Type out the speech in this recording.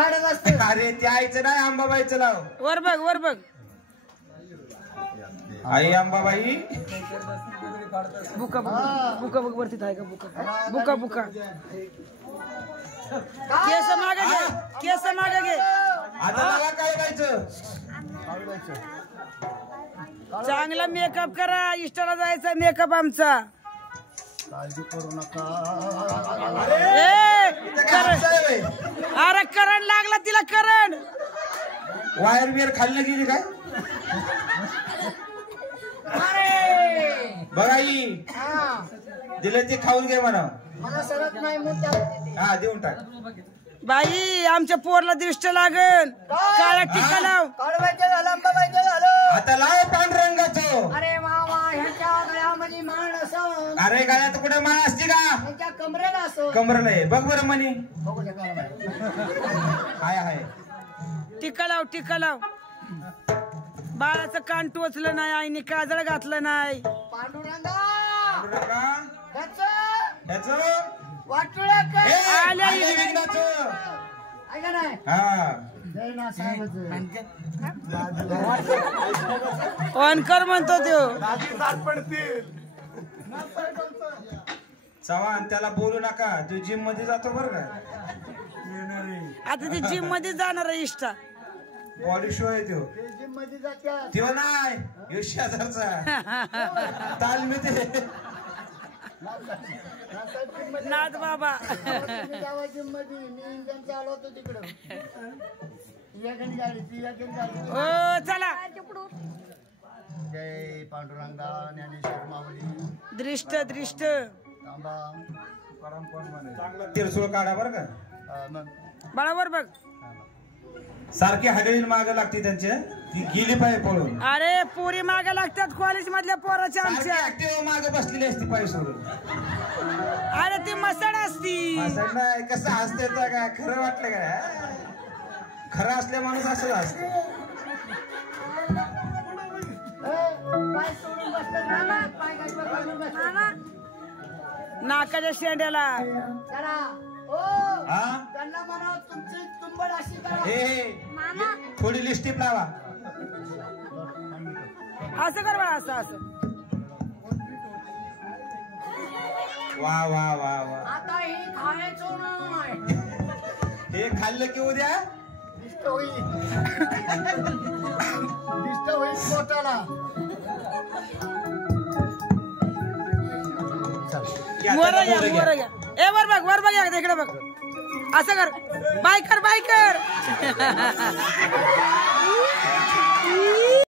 भाडं नसतं. अरे ते आईचं नाही अंबाबाईचं लाव. वर बघ वर बघ. आई अंबाबाई. बुका बुका बुक वरती आहे का बुका बुका बुका. केस मागे घे केस मागे घे. आता मला काय गायचं. चांगला मेकअप करा. इष्टाला जायचा मेकअप आमचा. काळजी करू नका. अरे करंट लागला तिला करंट. वायर बियर खाल्लं गेली काय बघा आई दिलं ते खाऊन घे म्हणा. मला सरत नाही म्हणून हा देऊन टाक. बाई आमच्या पोरला दृष्ट लागल. काळा टिका लाव. काढवायचं झालं अंबाबाईचं झालं. आता लाव पांढरंगाचं. अरे मामा ह्याच्या गळ्यामध्ये माण असं. अरे गाड्यात कुठे माळ असते का. ह्याच्या कमरेला असं. कमरेला आहे बघ बरं म्हणे. बघू शकता हाय हाय. टिका लाव टिका लाव. बाळाचं कान टोचलं नाही. आईने काजळ घातलं नाही. पांडुरंगा पांडुरंगा ह्याचं वाटुळा कर. आले विघ्नाचं. ऐका नाही हा जय ना साहेबाचं. ऑनकर म्हणतो त्यो. चव्हाण त्याला बोलू नका. तो जिम मध्ये जातो बरं का. आता ते जिम मध्ये जाणार आहे इष्टा. बॉडी शो आहे तो. जिम मध्ये जात्यात. तो नाही यो शेजारचा तालमीत. नाद बाबा. जावा जिम मध्ये. मी इंजन चालवतो तिकडं. याकडे गाडी ती याकडे गाडी. ओ चला. जय पांडुरंगा ज्ञानेश्वर माऊली. दृष्ट दृष्ट. तांबा तिरसुळ काढा बरं का. मग बाळावर बघ. सारखी हडळील माग लागते त्यांचे. ती गेली पाहिजे पळून. अरे पोरी मागे लागतात कॉलेज मधल्या पोराच्या आमच्या. ऍक्टिव्ह माग बसलेली असती पाय सोडून. अरे ती मसड असती. असं नाही कसं हसते काय खरं वाटलं काय. खरं असले माणूस असं असत. पाय सोडून बसतात ना. पाय घालून बसतात. नाकाच्या शेंड्याला. करा ओ हा त्यांना म्हणा तुमची तुंबड अशी करा. हे थोडी लिस्टिप लावा. असं कर बाळा असं असं. वा वा वा वा. आता हे खायचं नाही. हे खाल्लं की उद्या दिष्ट होईल. दिष्ट होईल पोटाला. वर घ्या वर घ्या. ए वर बघ वर बघ. इकडे बघ. असं कर. बाय कर बाय कर.